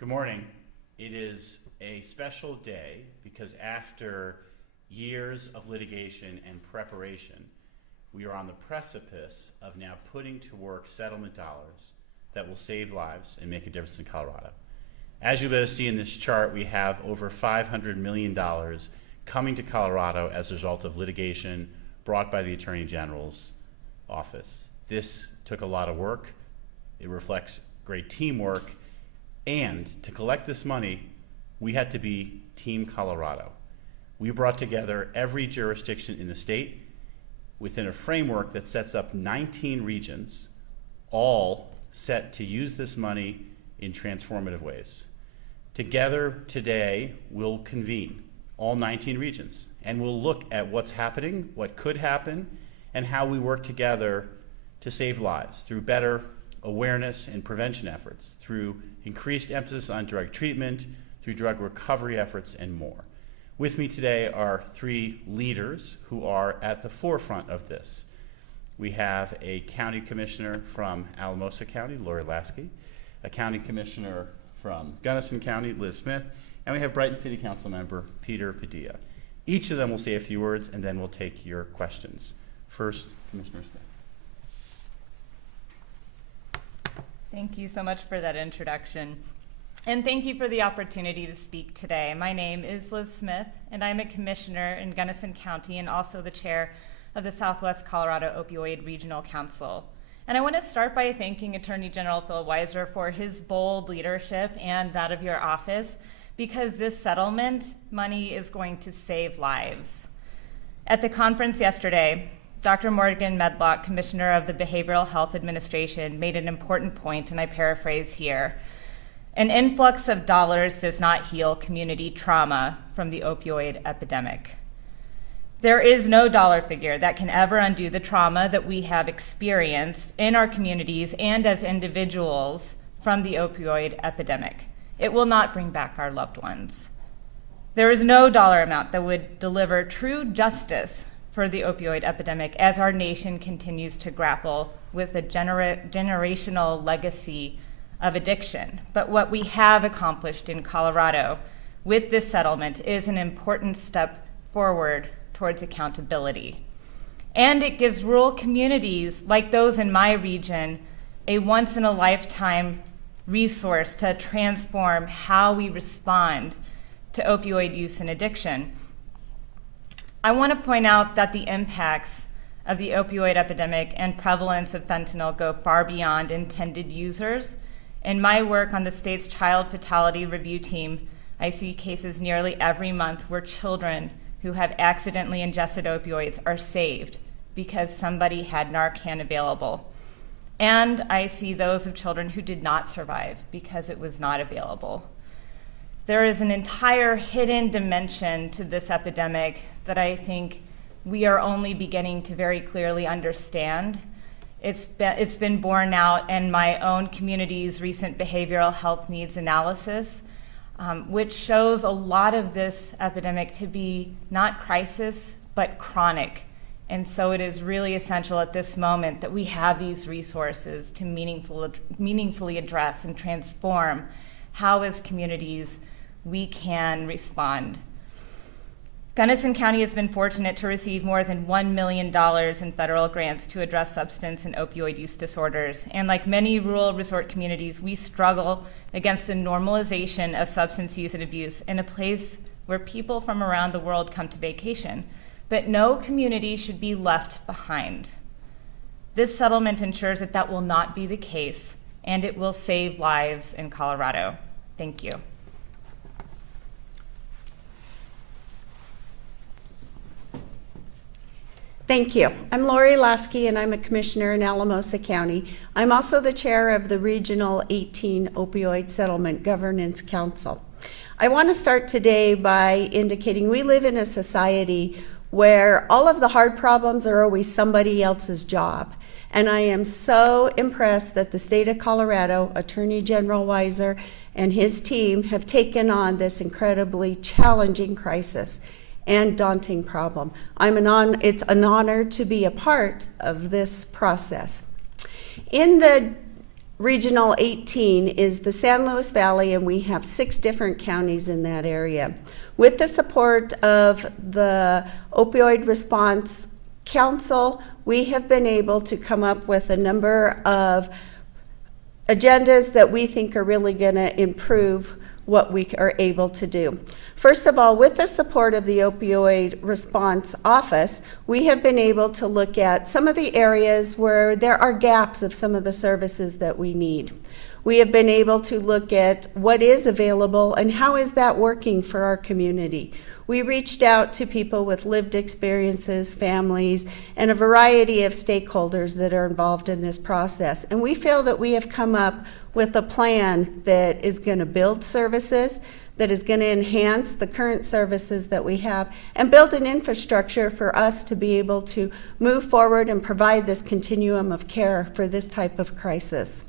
Good morning. It is a special day because after years of litigation and preparation, we are on the precipice of now putting to work settlement dollars that will save lives and make a difference in Colorado. As you'll be able to see in this chart, we have over $500 million coming to Colorado as a result of litigation brought by the Attorney General's office. This took a lot of work. It reflects great teamwork. And to collect this money, we had to be Team Colorado. We brought together every jurisdiction in the state within a framework that sets up 19 regions, all set to use this money in transformative ways. Together today, we'll convene all 19 regions, and we'll look at what's happening, what could happen, and how we work together to save lives through better awareness and prevention efforts, through increased emphasis on drug treatment, through drug recovery efforts, and more. With me today are three leaders who are at the forefront of this. We have a county commissioner from Alamosa County, Lori Lasky, a county commissioner from Gunnison County, Liz Smith, and we have Brighton City Council member, Peter Padilla. Each of them will say a few words, and then we'll take your questions. First, Commissioner Smith. Thank you so much for that introduction. And thank you for the opportunity to speak today. My name is Liz Smith, and I'm a commissioner in Gunnison County and also the chair of the Southwest Colorado Opioid Regional Council. And I want to start by thanking Attorney General Phil Weiser for his bold leadership and that of your office, because this settlement money is going to save lives. At the conference yesterday, Dr. Morgan Medlock, Commissioner of the Behavioral Health Administration, made an important point, and I paraphrase here. An influx of dollars does not heal community trauma from the opioid epidemic. There is no dollar figure that can ever undo the trauma that we have experienced in our communities and as individuals from the opioid epidemic. It will not bring back our loved ones. There is no dollar amount that would deliver true justice for the opioid epidemic as our nation continues to grapple with a generational legacy of addiction. But what we have accomplished in Colorado with this settlement is an important step forward towards accountability. And it gives rural communities like those in my region a once-in-a-lifetime resource to transform how we respond to opioid use and addiction. I want to point out that the impacts of the opioid epidemic and prevalence of fentanyl go far beyond intended users. In my work on the state's child fatality review team, I see cases nearly every month where children who have accidentally ingested opioids are saved because somebody had Narcan available. And I see those of children who did not survive because it was not available. There is an entire hidden dimension to this epidemic that I think we are only beginning to very clearly understand. It's been borne out in my own community's recent behavioral health needs analysis, which shows a lot of this epidemic to be not crisis, but chronic. And so it is really essential at this moment that we have these resources to meaningfully address and transform how as communities we can respond. Gunnison County has been fortunate to receive more than $1 million in federal grants to address substance and opioid use disorders. And like many rural resort communities, we struggle against the normalization of substance use and abuse in a place where people from around the world come to vacation. But no community should be left behind. This settlement ensures that that will not be the case, and it will save lives in Colorado. Thank you. Thank you. I'm Lori Lasky, and I'm a commissioner in Alamosa County. I'm also the chair of the Regional 18 Opioid Settlement Governance Council. I want to start today by indicating we live in a society where all of the hard problems are always somebody else's job. And I am so impressed that the state of Colorado, Attorney General Weiser and his team have taken on this incredibly challenging crisis and daunting problem. It's an honor to be a part of this process. In the Regional 18 is the San Luis Valley, and we have 6 different counties in that area. With the support of the Opioid Response Council, we have been able to come up with a number of agendas that we think are really going to improve what we are able to do. First of all, with the support of the Opioid Response Office, we have been able to look at some of the areas where there are gaps of some of the services that we need. We have been able to look at what is available and how is that working for our community. We reached out to people with lived experiences, families, and a variety of stakeholders that are involved in this process. And we feel that we have come up with a plan that is going to build services, that is going to enhance the current services that we have, and build an infrastructure for us to be able to move forward and provide this continuum of care for this type of crisis.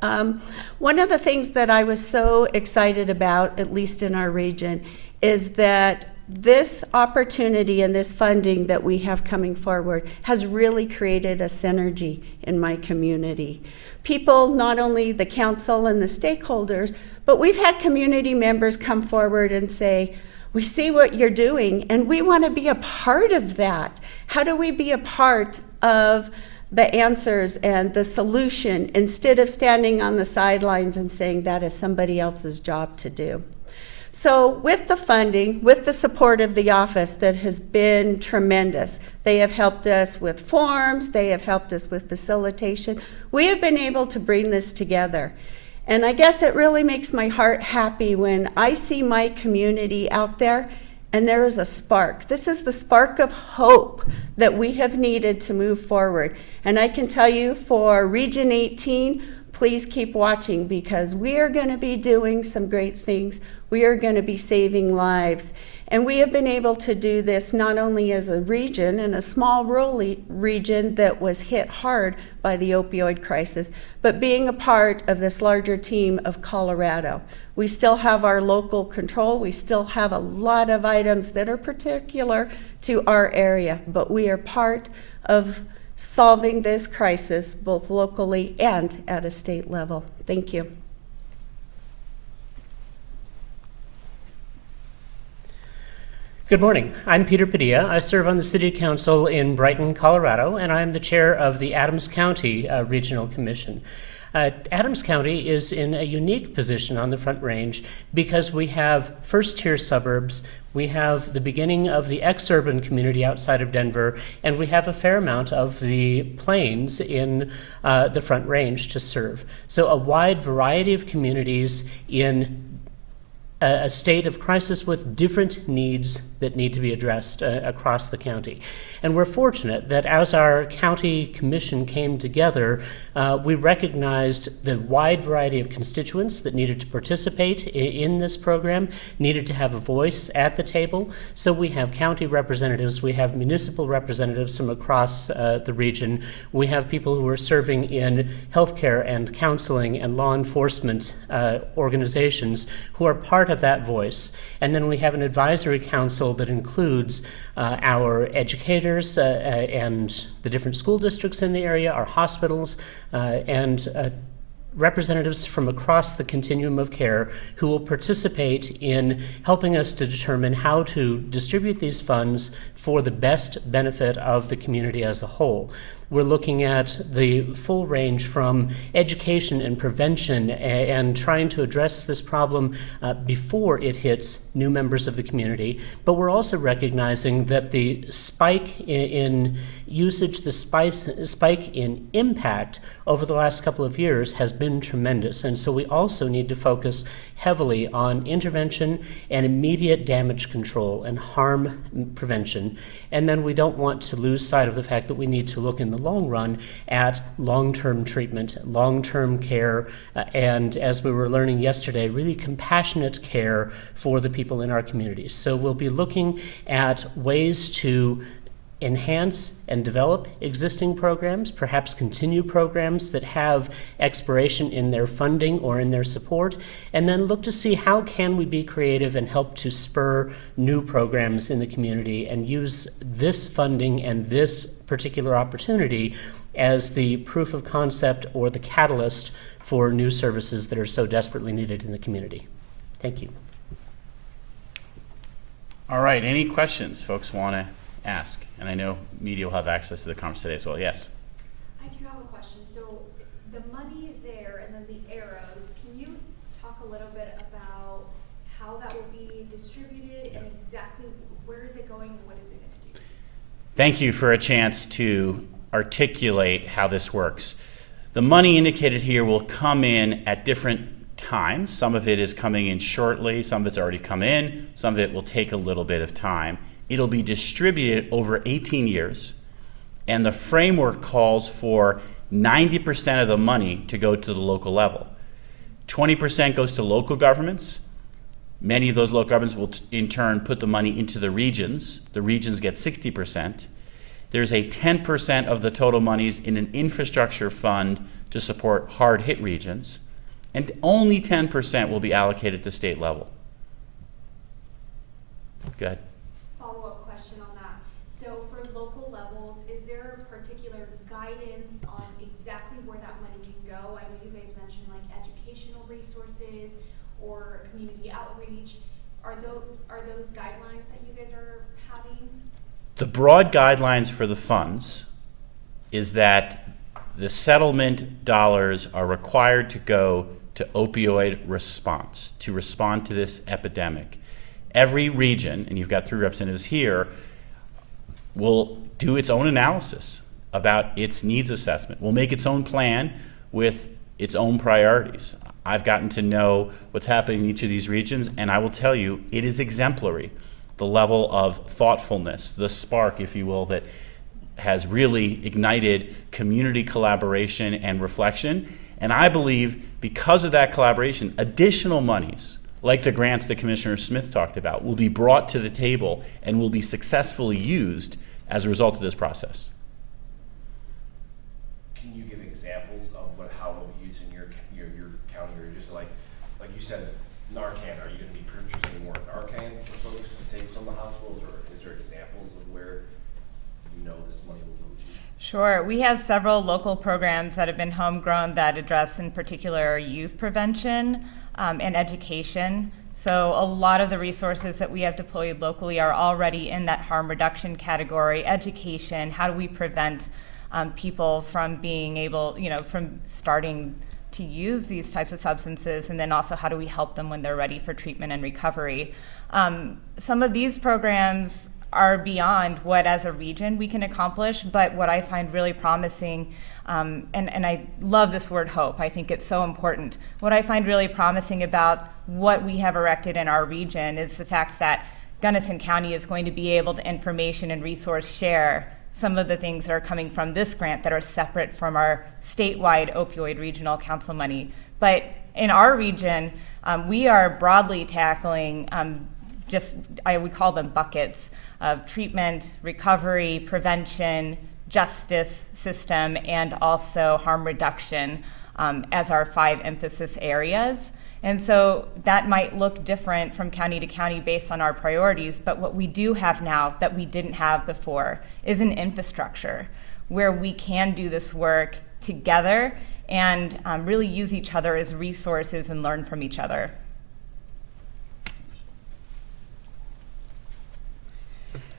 One of the things that I was so excited about, at least in our region, is that this opportunity and this funding that we have coming forward has really created a synergy in my community. People, not only the council and the stakeholders, but we've had community members come forward and say, we see what you're doing and we want to be a part of that. How do we be a part of the answers and the solution instead of standing on the sidelines and saying that is somebody else's job to do? So with the funding, with the support of the office that has been tremendous, they have helped us with forms, they have helped us with facilitation, we have been able to bring this together. And I guess it really makes my heart happy when I see my community out there and there is a spark. This is the spark of hope that we have needed to move forward. And I can tell you for Region 18, please keep watching because we are going to be doing some great things. We are going to be saving lives. And we have been able to do this not only as a region, and a small rural region that was hit hard by the opioid crisis, but being a part of this larger team of Colorado. We still have our local control. We still have a lot of items that are particular to our area, but we are part of solving this crisis both locally and at a state level. Thank you. Good morning. I'm Peter Padilla. I serve on the City Council in Brighton, Colorado, and I'm the chair of the Adams County Regional Commission. Adams County is in a unique position on the Front Range because we have first-tier suburbs, we have the beginning of the ex-urban community outside of Denver, and we have a fair amount of the plains in the Front Range to serve. So a wide variety of communities in a state of crisis with different needs that need to be addressed across the county. And we're fortunate that as our county commission came together, we recognized the wide variety of constituents that needed to participate in this program, needed to have a voice at the table. So we have county representatives, we have municipal representatives from across the region, we have people who are serving in healthcare and counseling and law enforcement organizations who are part of that voice. And then we have an advisory council that includes our educators and the different school districts in the area, our hospitals, and representatives from across the continuum of care who will participate in helping us to determine how to distribute these funds for the best benefit of the community as a whole. We're looking at the full range from education and prevention and trying to address this problem before it hits new members of the community. But we're also recognizing that the spike in usage, the spike in impact over the last couple of years has been tremendous. And so we also need to focus heavily on intervention and immediate damage control and harm prevention. And then we don't want to lose sight of the fact that we need to look in the long run at long-term treatment, long-term care, and as we were learning yesterday, really compassionate care for the people in our communities. So we'll be looking at ways to enhance and develop existing programs, perhaps continue programs that have expiration in their funding or in their support, and then look to see how can we be creative and help to spur new programs in the community and use this funding and this particular opportunity as the proof of concept or the catalyst for new services that are so desperately needed in the community. Thank you. All right, any questions folks want to ask? And I know media will have access to the conference today as well. Yes? I do have a question. So the money there and then the arrows, can you talk a little bit about how that will be distributed and exactly where is it going and what is it going to do? Thank you for a chance to articulate how this works. The money indicated here will come in at different times. Some of it is coming in shortly, some of it's already come in, some of it will take a little bit of time. It'll be distributed over 18 years, and the framework calls for 90% of the money to go to the local level. 20% goes to local governments. Many of those local governments will in turn put the money into the regions. The regions get 60%. There's a 10% of the total monies in an infrastructure fund to support hard-hit regions, and only 10% will be allocated at the state level. Go ahead. Follow-up question on that. So for local levels, is there particular guidance on exactly where that money can go? I know you guys mentioned like educational resources or community outreach. Are those guidelines that you guys are having? The broad guidelines for the funds is that the settlement dollars are required to go to opioid response, to respond to this epidemic. Every region, and you've got 3 representatives here, will do its own analysis about its needs assessment, will make its own plan with its own priorities. I've gotten to know what's happening in each of these regions, and I will tell you, it is exemplary. The level of thoughtfulness, the spark, if you will, that has really ignited community collaboration and reflection. And I believe because of that collaboration, additional monies, like the grants that Commissioner Smith talked about, will be brought to the table and will be successfully used as a result of this process. Can you give examples of how they'll be used in your county, or just like you said, Narcan? Are you going to be purchasing more Narcan for folks to take from the hospitals, or is there examples of where you know this money will go to? Sure. We have several local programs that have been homegrown that address in particular youth prevention and education. So a lot of the resources that we have deployed locally are already in that harm reduction category. Education, how do we prevent people from being able, from starting to use these types of substances, and then also how do we help them when they're ready for treatment and recovery. Some of these programs are beyond what as a region we can accomplish, but what I find really promising, and I love this word hope, I think it's so important. What I find really promising about what we have erected in our region is the fact that Gunnison County is going to be able to information and resource share some of the things that are coming from this grant that are separate from our statewide opioid regional council money. But in our region, we are broadly tackling I would call them buckets of treatment, recovery, prevention, justice system, and also harm reduction as our 5 emphasis areas. And so that might look different from county to county based on our priorities, but what we do have now that we didn't have before is an infrastructure where we can do this work together and really use each other as resources and learn from each other.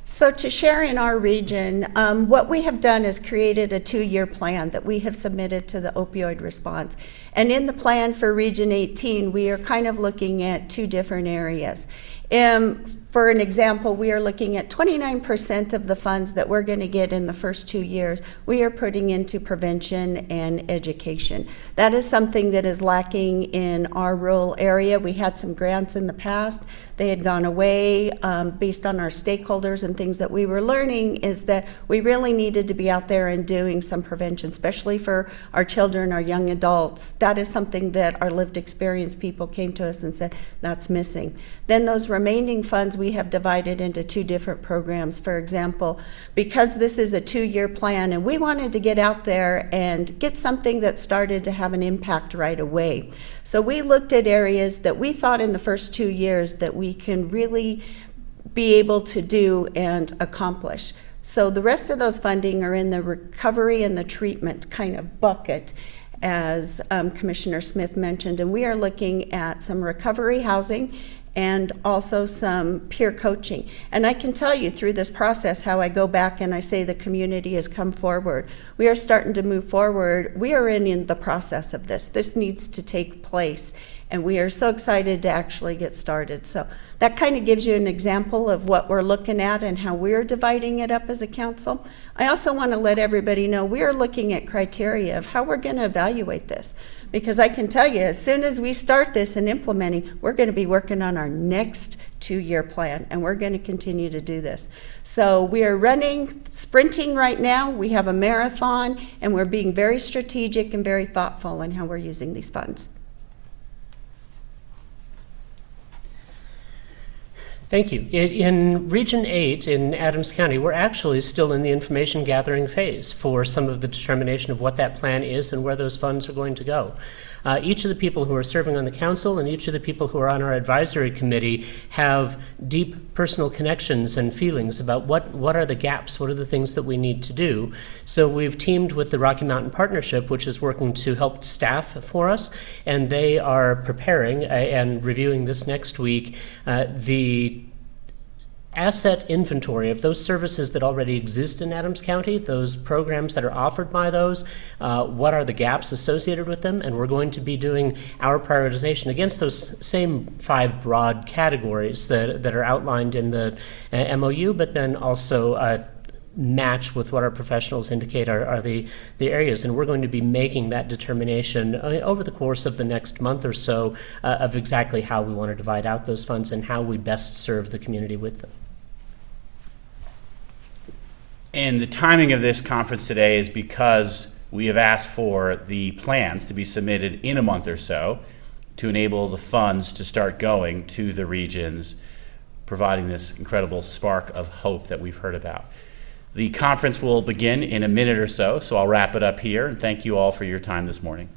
So to share in our region, what we have done is created a 2-year plan that we have submitted to the opioid response. And in the plan for Region 18, we are kind of looking at 2 different areas. For an example, we are looking at 29% of the funds that we're going to get in the first 2 years, we are putting into prevention and education. That is something that is lacking in our rural area. We had some grants in the past. They had gone away based on our stakeholders, and things that we were learning is that we really needed to be out there and doing some prevention, especially for our children, our young adults. That is something that our lived experience people came to us and said, that's missing. Then those remaining funds we have divided into 2 different programs. For example, because this is a 2-year plan and we wanted to get out there and get something that started to have an impact right away. So we looked at areas that we thought in the first 2 years that we can really be able to do and accomplish. So the rest of those funding are in the recovery and the treatment kind of bucket, as Commissioner Smith mentioned, and we are looking at some recovery housing and also some peer coaching. And I can tell you through this process how I go back and I say the community has come forward. We are starting to move forward. We are in the process of this. This needs to take place, and we are so excited to actually get started. So that kind of gives you an example of what we're looking at and how we're dividing it up as a council. I also want to let everybody know we are looking at criteria of how we're going to evaluate this. Because I can tell you, as soon as we start this and implementing, we're going to be working on our next 2-year plan, and we're going to continue to do this. So we are sprinting right now. We have a marathon, and we're being very strategic and very thoughtful in how we're using these funds. Thank you. In Region 8 in Adams County, we're actually still in the information gathering phase for some of the determination of what that plan is and where those funds are going to go. Each of the people who are serving on the council and each of the people who are on our advisory committee have deep personal connections and feelings about what are the gaps, what are the things that we need to do. So we've teamed with the Rocky Mountain Partnership, which is working to help staff for us, and they are preparing and reviewing this next week the asset inventory of those services that already exist in Adams County, those programs that are offered by those, what are the gaps associated with them, and we're going to be doing our prioritization against those same 5 broad categories that are outlined in the MOU, but then also match with what our professionals indicate are the areas. And we're going to be making that determination over the course of the next month or so of exactly how we want to divide out those funds and how we best serve the community with them. And the timing of this conference today is because we have asked for the plans to be submitted in a month or so to enable the funds to start going to the regions, providing this incredible spark of hope that we've heard about. The conference will begin in a minute or so, so I'll wrap it up here, and thank you all for your time this morning.